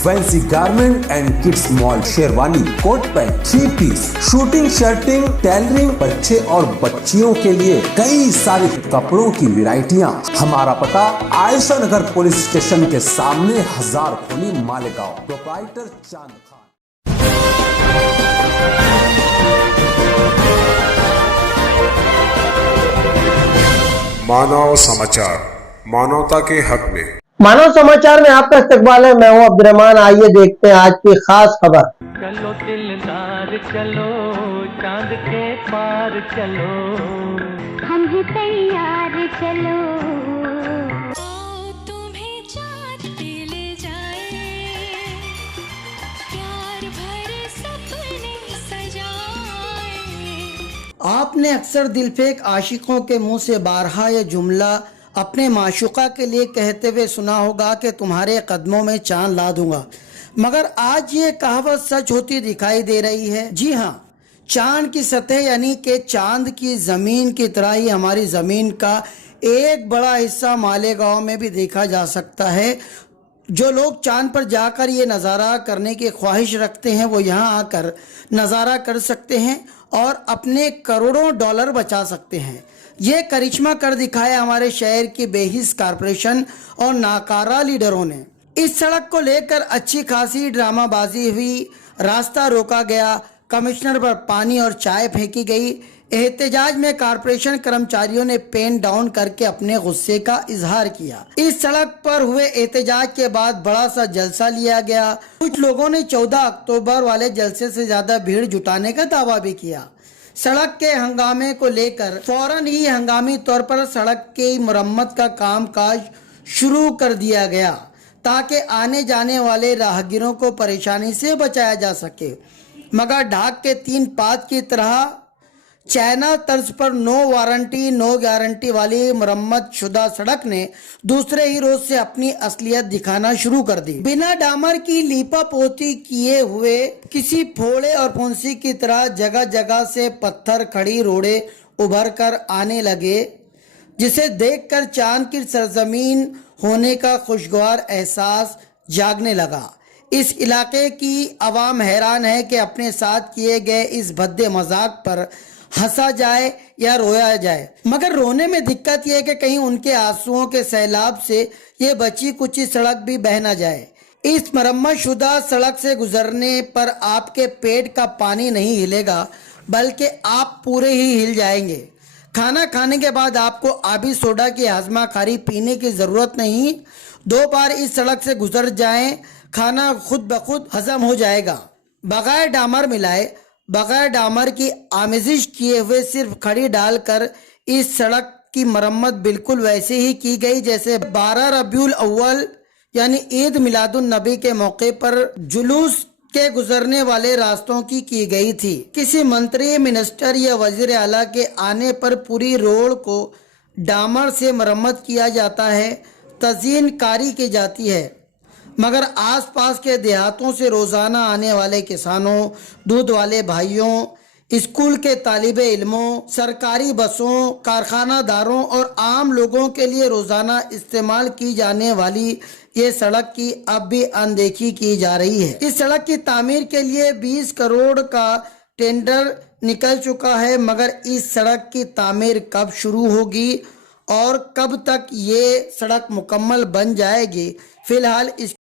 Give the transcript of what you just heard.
Fancy garment and kids mall, sherwani, coat pant, 3 piece, suiting, shirting, tailoring, बच्चे और बच्चियों के लिए कई सारे कपड़ों की वैरायटियां। हमारा पता आयशा नगर पुलिस स्टेशन के सामने, हजार खोली, मालेगांव। प्रोप्राइटर चांद खान। मानव समाचार, मानवता के हक में। मानव समाचार में आपका इस्तकबाल है। मैं हूं अब्दुर्रहमान। आइए देखते हैं आज की खास खबर। चलो दिलदार चलो, चांद के पार चलो, हम भी तैयार चलो। तुम्हें चाँद पे ले जाए, प्यार भरे सपने सजाए। आपने अक्सर दिलफेक आशिकों के मुंह से बारहा ये जुमला अपने माशूका के लिए कहते हुए सुना होगा कि तुम्हारे कदमों में चांद ला दूंगा, मगर आज ये कहावत सच होती दिखाई दे रही है। जी हाँ, चांद की सतह यानी कि चांद की ज़मीन की तरह ही हमारी ज़मीन का एक बड़ा हिस्सा मालेगांव में भी देखा जा सकता है। जो लोग चांद पर जाकर ये नज़ारा करने की ख्वाहिश रखते हैं वो यहाँ आकर नज़ारा कर सकते हैं और अपने करोड़ों डॉलर बचा सकते हैं। ये करिश्मा कर दिखाया हमारे शहर की बेहिस कारपोरेशन और नाकारा लीडरों ने। इस सड़क को लेकर अच्छी खासी ड्रामाबाजी हुई, रास्ता रोका गया, कमिश्नर पर पानी और चाय फेंकी गई। एहतजाज में कारपोरेशन कर्मचारियों ने पेन डाउन करके अपने गुस्से का इजहार किया। इस सड़क पर हुए एहतजाज के बाद बड़ा सा जलसा लिया गया। कुछ लोगों ने 14 अक्टूबर वाले जलसे से ज्यादा भीड़ जुटाने का दावा भी किया। सड़क के हंगामे को लेकर फौरन ही हंगामी तौर पर सड़क की मरम्मत का कामकाज शुरू कर दिया गया ताकि आने जाने वाले राहगीरों को परेशानी से बचाया जा सके। मगर ढाक के 3 पात की तरह चाइना तर्ज पर नो वारंटी नो गारंटी वाली मरम्मत शुदा सड़क ने दूसरे ही रोज से अपनी असलियत दिखाना शुरू कर दी। बिना डामर की लीपा पोती किए हुए किसी फोड़े और फुंसी की तरह जगह जगह से पत्थर खड़ी रोड़े उभर कर आने लगे, जिसे देखकर चांद की सरजमीन होने का खुशगवार एहसास जागने लगा। इस इलाके की आवाम हैरान है कि अपने साथ किए गए इस भद्दे मजाक पर हंसा जाए या रोया जाए, मगर रोने में दिक्कत यह है कि कहीं उनके आंसुओं के सैलाब से ये बची कुची सड़क भी बह न जाए। इस मरम्मत शुदा सड़क से गुजरने पर आपके पेट का पानी नहीं हिलेगा, बल्कि आप पूरे ही हिल जाएंगे। खाना खाने के बाद आपको आबी सोडा की हाजमा खारी पीने की ज़रूरत नहीं। 2 बार इस सड़क से गुजर जाएं, खाना खुद ब खुद हजम हो जाएगा। बगैर डामर मिलाए, बगैर डामर की आमेजिश किए हुए सिर्फ खड़ी डालकर इस सड़क की मरम्मत बिल्कुल वैसे ही की गई जैसे 12 रबीउल अव्वल यानी ईद मिलादुन नबी के मौके पर जुलूस के गुजरने वाले रास्तों की गई थी। किसी मंत्री, मिनिस्टर या वजीर आला के आने पर पूरी रोड को डामर से मरम्मत किया जाता है, तज़ीन कारी की जाती है, मगर आसपास के देहातों से रोज़ाना आने वाले किसानों, दूध वाले भाइयों, स्कूल के तालिबे इल्मों, सरकारी बसों, कारखानादारों और आम लोगों के लिए रोज़ाना इस्तेमाल की जाने वाली ये सड़क की अब भी अनदेखी की जा रही है। इस सड़क की तामीर के लिए 20 करोड़ का टेंडर निकल चुका है, मगर इस सड़क की तामीर कब शुरू होगी और कब तक ये सड़क मुकम्मल बन जाएगी, फिलहाल इस